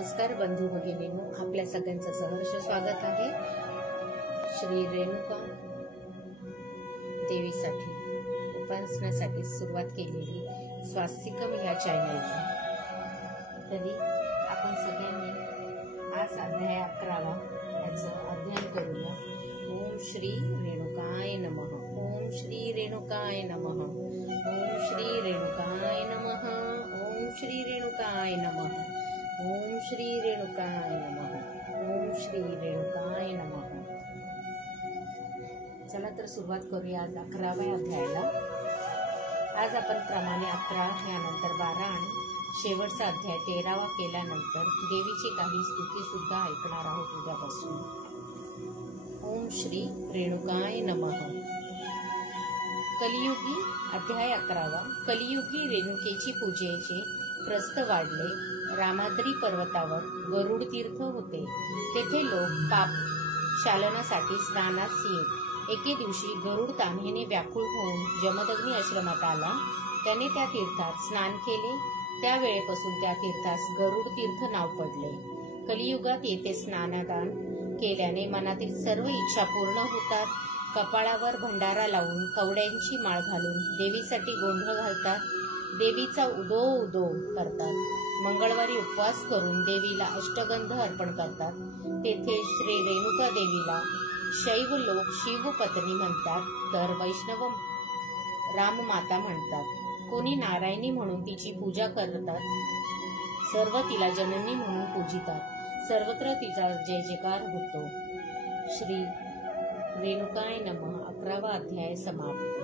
नमस्कार बंधू भगिनींनो, आपल्या सगळ्यांचं सहर्ष स्वागत आहे। श्री रेणुका देवीसाठी उपासनासाठी सुरुवात केलेली स्वास्तिकम या चॅनलवर तरी आपण सगळ्यांनी आज अध्याय 11 याचं अध्ययन करूया। ओम श्री रेणुकाय नमः। ओम श्री रेणुकाय नमः। ओम श्री रेणुकाय नमः। ओम श्री रेणुकाय नमः। ओम श्री रेणुकाय नमः। ओम श्री रेणुकाय नमः। चला तर सुरुवात करूया आज 11व्या अध्यायाला। आज आपण क्रमाने 11 यानंतर 12 आणि शेवटचा अध्याय 13वा केल्यानंतर देवीची काही स्तुती सुद्धा ऐकणार आहोत उद्यापासून। ओम श्री रेणुकाय नमः। कलियुगी अध्याय 11वा। कलियुगी रेणुकेची पूजेचे प्रस्त वाढले। रामाद्री पर्वतावर गरुड तीर्थ होते। तेथे लोक पाप शालनासाठी स्नानास येत। एके दिवशी गरुड ताम्हेने व्याकुळ होऊन जमदग्नी आश्रमात आला। त्याने त्या तीर्थात स्नान केले। त्या वेळेपासून त्या तीर्थास गरुड तीर्थ नाव पडले। कलियुगात येथे स्नानदान केल्याने मनातील सर्व इच्छा पूर्ण होतात। कपाळावर भंडारा लावून कवड्यांची माळ घालून देवीसाठी गोंधळ घालतात। देवीचा उदो उदो करतात। मंगळवारी उपवास करून देवीला अष्टगंध अर्पण करतात। तेथे श्री रेणुका देवीला शैव लोक शिवपत्नी म्हणतात, तर वैष्णव राममाता म्हणतात। कोणी नारायणी म्हणून तिची पूजा करतात। सर्व तिला जननी म्हणून पूजितात। सर्वत्र तिचा जय जयकार होतो। श्री रेणुकाय नमः 11वा अध्याय समाप्त।